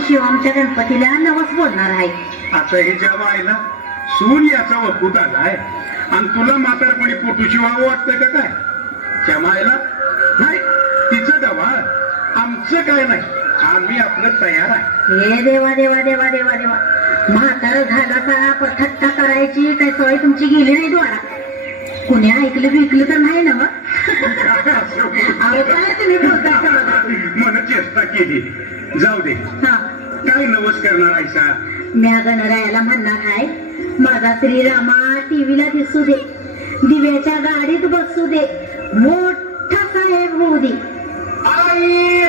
मी शिवमच्या गणपतीला नवस बोलणार आहे. आता हे जेव्हा आहे ना सून याचा वकूत आलाय आणि तुला म्हातारपणी पोटूची व्हावं वाटतंय का काय? त्या मायला नाही तिचं डवाळ आमचं काय नाही, आम्ही आपलं तयार आहे. हे देवा देवा देवा देवा देवा, म्हातारं झाला का थट्टा करायची काय सवय तुमची गेली नाही द्वारा? कुणी ऐकलं बिकलं तर नाही ना? काय तुम्ही मन चेष्टा केली, जाऊ दे. हा, काय नवस करणार आहेसा? म्या गणरायाला म्हणणार आहे, माझा श्रीरामा टीव्हीला दिसू दे, दिव्याच्या गाडीत बसू दे, मोठा साहेब होऊ दे. आई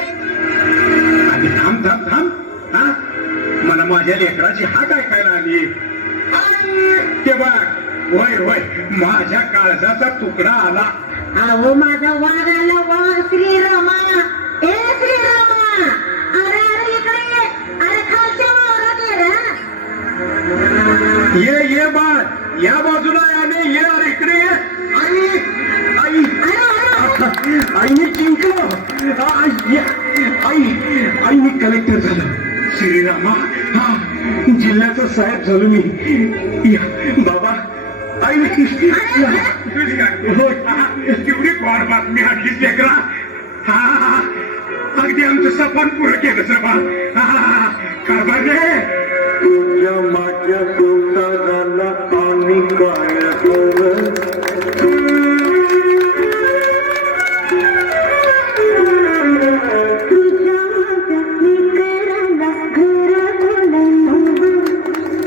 आणि थांब थांब थांब, हा मला माझ्या लेकराची हाक ऐकायला आली. आई ते बघ, होय होय माझ्या काळजाचा तुकडा आला. अहो माझा वाघ आला, वाघ श्रीरामा. ए श्रीरामा, अरे अरे इकडे ये, अरे खालच्या वावरात ये रे. ये बाळ, या बाजूला आले, ये अरे इकडे ये. आई आई आईने जिंकलं. आई मी कलेक्टर झालो. श्रीरामा, हा जिल्ह्याचा साहेब झालो मी. बाबा आई तेवढी कोण बातमी आणलीच लेकरा. हा अगदी आमचं सपन पुरं केलं सभा. कारभार रे तुझ्या माझ्या संसाराला आणि काय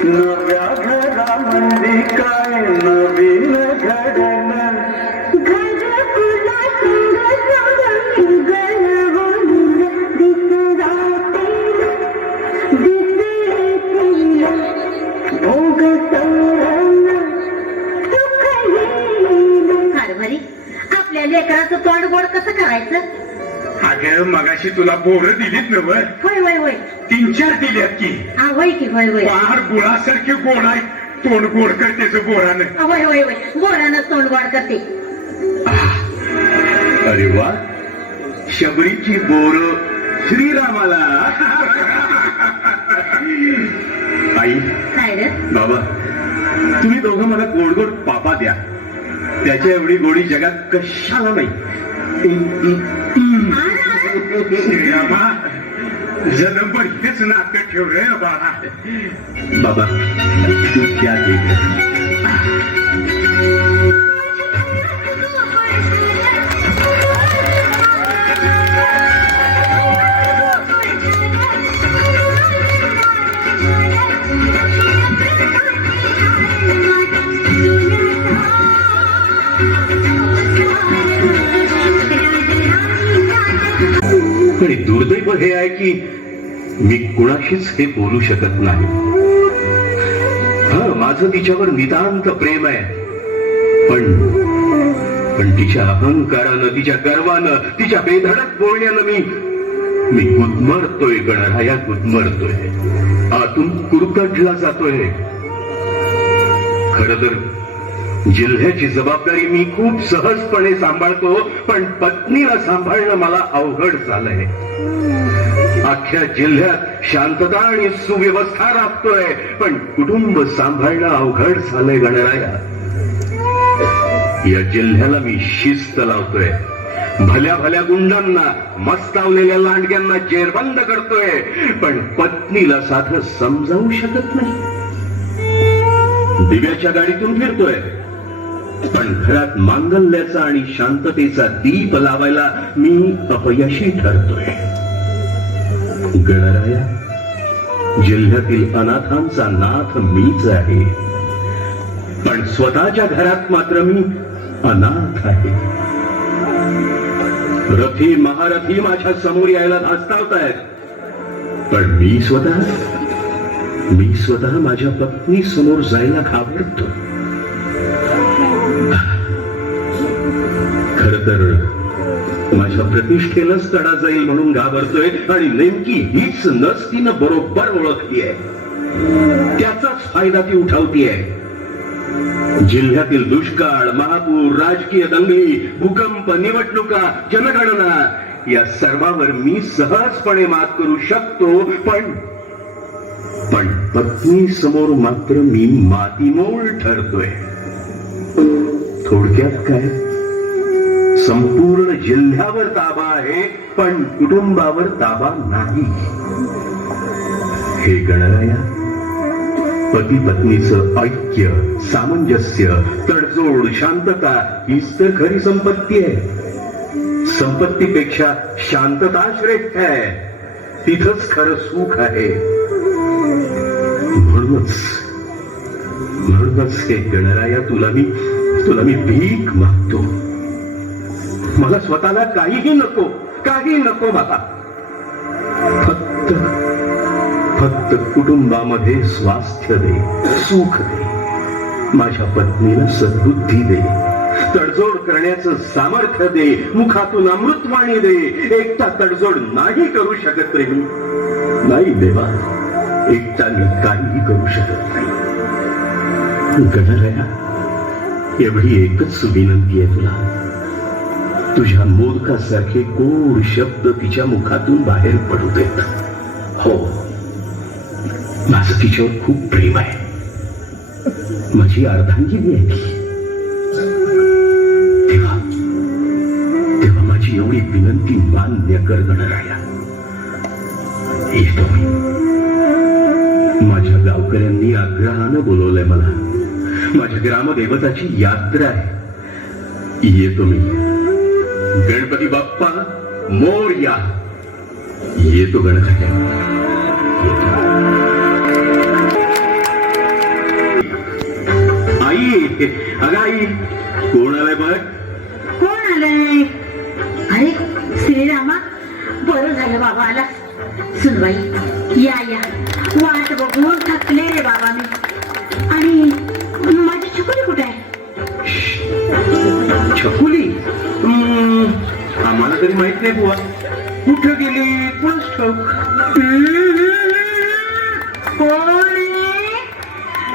नव्या घरामध्ये काय नवीन घडलं. कारभारी, आपल्या लेकराचं तोंड गोड कसं करायचं? अगं मगाशी तुला बोरं दिलीत ना वर? होय होय होय, 3-4 दिल्यात की. हा होय की, होय होय. फार गुळासारखे गोड आहे, तोंड गोड करतेच बोरानं. होय होय होय, गोडानं तोंड गोड करते. अरे वा, शबरीची बोर श्रीरामाला. आई काय रे? बाबा, तुम्ही दोघं मला गोड गोड पापा द्या. त्याच्या एवढी गोडी जगात कशाला नाही. श्रीरामा, जन्मभर हेच नातं ठेव रे बाळा. बाबा तू त्या पण दुर्दैव हे आहे की मी कुणाशीच हे बोलू शकत नाही. हा माझं तिच्यावर नितांत प्रेम आहे, पण तिच्या अहंकारानं, तिच्या गर्वानं, तिच्या बेधडक बोलण्यानं मी गुदमरतोय गणराया, गुदमरतोय. आतून कुरतडला जातोय. खर तर जिल्ह्याची जबाबदारी मी खूप सहजपणे सांभाळतो, पण पत्नीला सांभाळणं मला अवघड झालंय. अख्ख्या जिल्ह्यात शांतता आणि सुव्यवस्था राखतोय, पण कुटुंब सांभाळणं अवघड झालंय गणराया. या जिल्ह्याला मी शिस्त लावतोय, भल्या भल्या गुंडांना, मस्तावलेल्या लांडग्यांना जेरबंद करतोय, पण पत्नीला साधं समजावू शकत नाही. दिव्याच्या गाडीतून फिरतोय, पण घरात मांगल्याचा आणि शांततेचा दीप लावायला मी अपयशी ठरतोय. गणराया, जिल्ह्यातील अनाथांचा नाथ मीच आहे, पण स्वतःच्या घरात मात्र मी अनाथ आहे. रथी महारथी माझ्या समोर यायला धास्तावतायत, पण मी स्वतः माझ्या पत्नी समोर जायला घाबरतो. खर तर माझ्या प्रतिष्ठेलाच तडा जाईल म्हणून घाबरतोय, आणि नेमकी हीच नस तिनं बरोबर ओळखतीये. त्याचाच फायदा ती उठावतीये. जिल्ह्यातील दुष्काळ, महापूर, राजकीय दंगली, भूकंप, निवडणुका, जनगणना या सर्वांवर मी सहजपणे मात करू शकतो, पण पण पत्नी समोर मात्र मी मातीमोल ठरतोय. थोडक्यात काय, संपूर्ण जिल्ह्यावर ताबा आहे पण कुटुंबावर ताबा नाही. हे गणराया, पती पत्नीचं ऐक्य, सामंजस्य, तडजोड, शांतता हीच तर खरी संपत्ती आहे. संपत्तीपेक्षा शांतता श्रेष्ठ आहे. तिथंच खरं सुख आहे. म्हणूनच हे गणराया, तुला मी भीक मागतो. मला स्वतःला काहीही नको मला. फक्त कुटुंबामध्ये स्वास्थ्य दे, सुख दे. माझ्या पत्नीला सद्बुद्धी दे, तडजोड करण्याचं सामर्थ्य दे, मुखातून अमृतवाणी दे. एकटा तडजोड नाही करू शकत रे मी. नाही देवा, एकटा मी काहीही करू शकत नाही. गणराया, एवढी एकच विनंती आहे तुला. तुझ्या मोदकासारखे गोड शब्द तिच्या मुखातून बाहेर पडू देत. हो, माझं तिच्यावर खूप प्रेम आहे. माझी अर्धांगिनी आहे ती. तेव्हा माझी एवढी विनंती मान्य कर गणराया. येतो मी. माझ्या गावकऱ्यांनी आग्रहानं बोलवलंय मला. माझ्या ग्रामदेवताची यात्रा आहे. येतो मी. गणपती बाप्पा मोरया. येतो गणराया. आई, अगं आई, कोण आलाय बघ? कोण आलंय? अरे श्रीरामा, बरं झालं बाबा आला. सुनबाई, या वाट बघून थकले रे बाबा मी. आणि माझी छकुली कुठे आहे? छकुली? आम्हाला तरी माहित नाही बुवा. कुठं गेली कोणच ठाऊक. कोण आहे?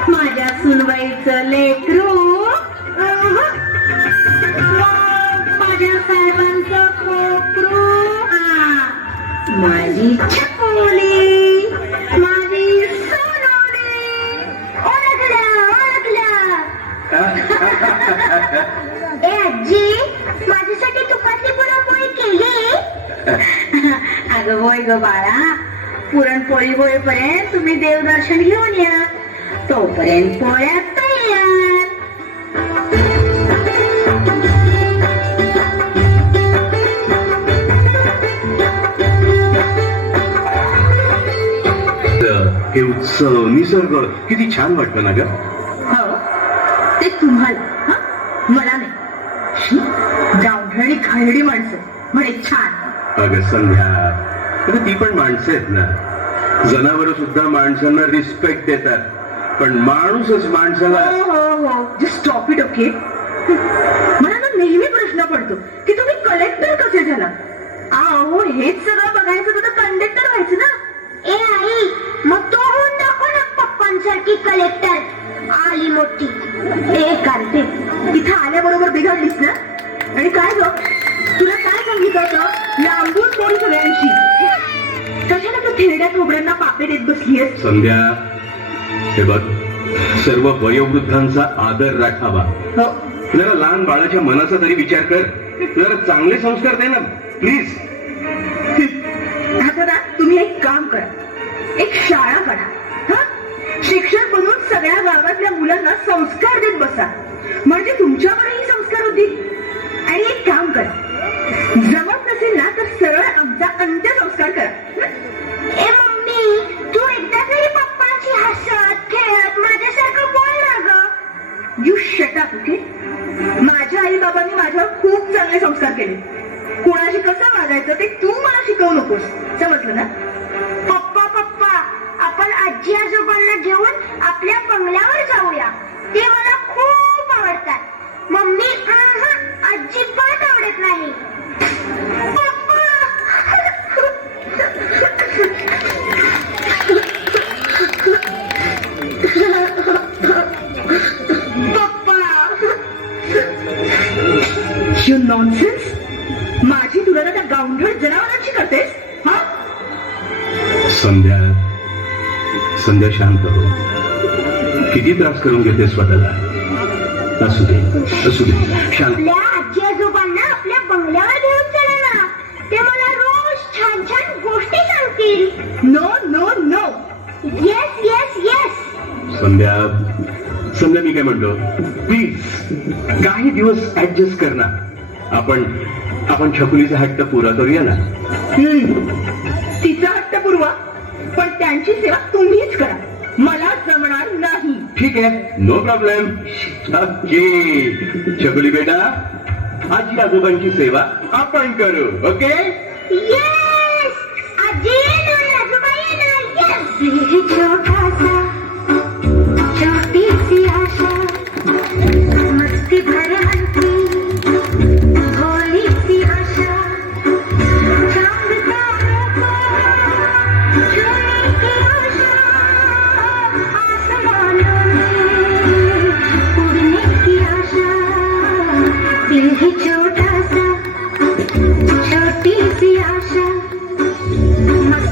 माझ्या सुनबाईचं लेकरू, माझ्या साहेबांचं कोकरू, माझी छकुली, माझी सोनवडी. ओळखलं. ए आजी, माझ्यासाठी तुपातली पुरणपोळी केली? अगं होय ग बाळा, पुरणपोळी होईपर्यंत तुम्ही देवदर्शन घेऊन या. तोपर्यंत पोळ्या तयार. हे उत्सव, निसर्ग किती छान वाटतं ना ग. हो, ते तुम्हाला, मला नाही. गावढळी खरडी माणसं म्हणे छान. अगं संध्या, अगं ती पण माणसं आहेत ना. जनावर सुद्धा माणसांना रिस्पेक्ट देतात, पण माणूसच माणसाला. हो, जस्ट स्टॉप इट. ओके, मला ना नेहमी प्रश्न पडतो की तुम्ही कलेक्टर कसे झाला? अहो, हेच सगळं बघायचं तर कंडक्टर व्हायचं ना. ए आई, मग तो होऊन दाखव ना पप्पांसारखी कलेक्टर. आली मोठी. ए कार्तिक, तिथं आल्याबरोबर बिघडलीस ना. आणि काय ग, तुला काय सांगितलं होतं? लांबून बोल सगळ्यांशी. कशाला तू थेरड्या खोबऱ्यांना पापे देत बसलीयस? संध्या, हे बघ, सर्व वयोवृद्धांचा आदर राखावा. हो, जरा लहान बाळाच्या मनाचा तरी विचार कर. जरा चांगले संस्कार दे ना प्लीज. आता ना तुम्ही एक काम करा, एक शाळा काढा. शिक्षक बनून सगळ्या गावातल्या मुलांना संस्कार देत बसा. म्हणजे तुमच्यावरही संस्कार होतील. आणि एक काम करा, जमत नसेल ना तर सरळ आमचा अंत्यसंस्कार करा. ए मम्मी, तू एकदा तरी पप्पांची हसत खेळत माझ्यासारखं बोल ना ग. You shut up. ओके, माझ्या आई बाबांनी माझ्यावर खूप चांगले संस्कार केले. कुणाशी कसं वागायचं ते तू मला शिकवू नकोस, समजलं ना? पप्पा, आपण आजी आजोबांना घेऊन आपल्या बंगल्यावर जाऊया. ते मला खूप आवडतात. मम्मी, अजिबात आवडत नाही. You nonsense. माझी तुलना त्या गावंढळ जनावरांची करतेस? हा संध्या, संध्या शांत हो. किती त्रास करून घेते स्वतःला. असू दे असू दे शांत. आपल्या आजी आजोबांना आपल्या बंगल्यावर घेऊन चला ना. ते मला रोज छान छान गोष्टी सांगतील. No no no. Yes yes yes. Sandhya Sandhya मी काय म्हणतो, प्लीज काही दिवस ऍडजस्ट कर ना. आपण छकुलीचा हट्ट पुरा करूया ना. तिचा हट्ट पुरवा, पण त्यांची सेवा तुम्हीच करा. मला जमणार नाही. ठीक आहे, नो प्रॉब्लेम. ओके छकुली बेटा, आजी आजोबांची सेवा आपण करू. ओके. येस. आजी येणार, आजोबा येणार. येस. छोटासा छोटी सी आशा मस्ती भर हंसी भोली सी आशा चांद तारों को छूने की आशा आसमानों में उड़ने की आशा दिल है छोटा सा छोटी सी आशा.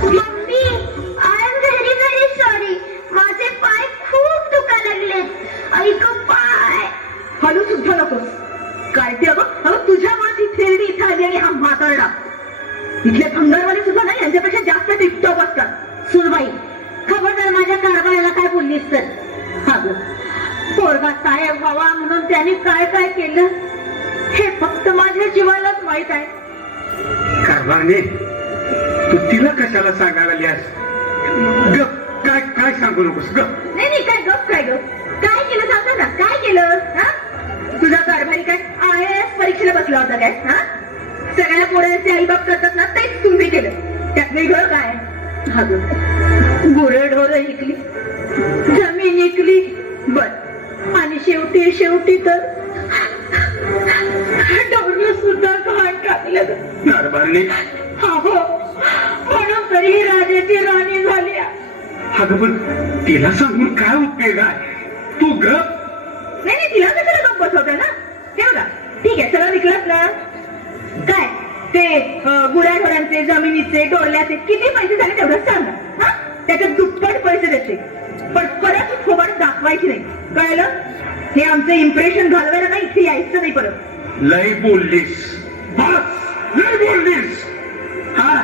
Mummy, I am very very sorry. माझे पाय खूप दुखा लागले. ऐक पाय. हलू सुद्धा नकोस. काय ते अगं तुझ्यामुळे ती थेरडी इथे आली आणि हा म्हातारडा. इथले भंगारवाले सुद्धा नाही यांच्यापेक्षा जास्त टिपटॉप असतात. सुनबाई, खबरदार माझ्या कारभाराला काय बोललीस तर. हा ग, पोरगा साहेब व्हावा म्हणून त्याने काय काय केलं हे फक्त माझ्या जीवालाच माहित आहे. कारभारने, तू तिला कशाला सांगायला लिहास? गप. काय काय सांगू नकोस. गप. नाही काय गप काय गप. काय केलं सांगतो ना. काय केलं हा? तुझा कारभारी काय IAS परीक्षेला बसला होता काय? हा, सगळ्या पोरांचे आई बाप करतात ना, तेच तुम्ही केलं. त्यात वेगळं काय? हा ग, गुरेढोर इकली, जमीन इकली, बर, आणि शेवटी शेवटी तर डोरलं सुद्धा घाण टाकलं. कारभारने, हो, म्हणून तरी ही राजाची राणी झाली. अगं पण तिला सांगून काय उपयोग आहे? तू गप. नाही तिला कशाला गप्प बसवतोय ना. हे बघा, ठीक आहे, सगळं विकलंच ना. काय ते गुराढोरांचे, जमिनीचे, डोरल्याचे किती पैसे झाले तेवढं सांगा. हा, त्याच्यात दुप्पट पैसे देते, पण परत खोबाड दाखवायची नाही. कळलं? हे आमचं इम्प्रेशन घालवायला नाही, इथे यायचं नाही परत. लय बोललीस. बस, लय बोललीस. हा,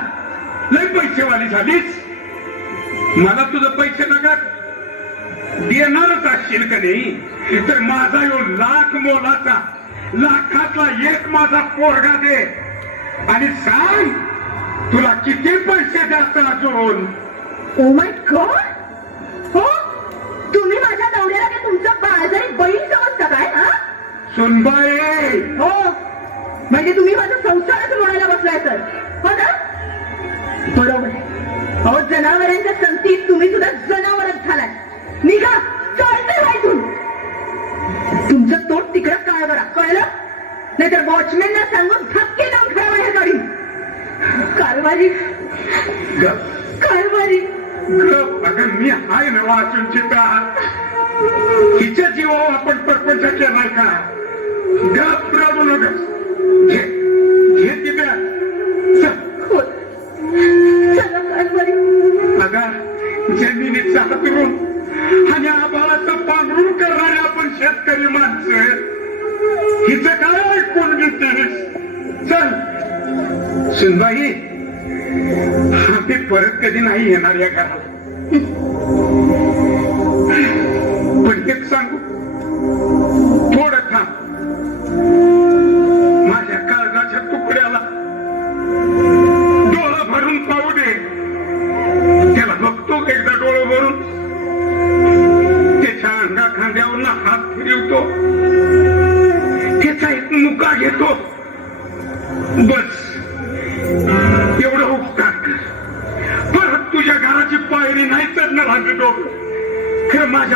लय पैसेवाली झालीस. मला तुझं पैसे नका देणारच असशील का नाही, तर माझा यो लाख मोलाचा, लाखातला एक माझा पोरगा दे आणि सांग तुला किती पैसे द्यायचं अजून. Oh my God. हो, तुम्ही माझ्या नवऱ्याला ते तुमचा बाजारी बैल समजता काय? हा, सुनबाई, हो, म्हणजे तुम्ही माझा संसारच मोडायला बसलाय तर. हो ना, बरोबर आहे. अहो, जनावरांच्या संगतीत तुम्ही सुद्धा जनावरच झालाय. निघा, चालतं व्हायतून. तुमचं तोट तिकडं काय बरा. कळलं? नाहीतर वॉचमॅनला सांगून धक्के लावून खरा बाहेर काढीन. कारभारी, गप कारभारी. गप. अगं मी हाय ना वाचून चिता. हिच्या जीवावर आपण परपंच केलाय का? गप रडू नकोस. घे ती बॅग. चल. हो, चला कारभारी. अगं जमिनीचा हातरून आणि आबाळाचं पांघरून करणारे आपण शेतकरी माणसं. हिचं काय ऐकून घेतेस? चल. सुनबाई, आम्ही परत कधी नाही येणार या घराला. पण एक सांगू,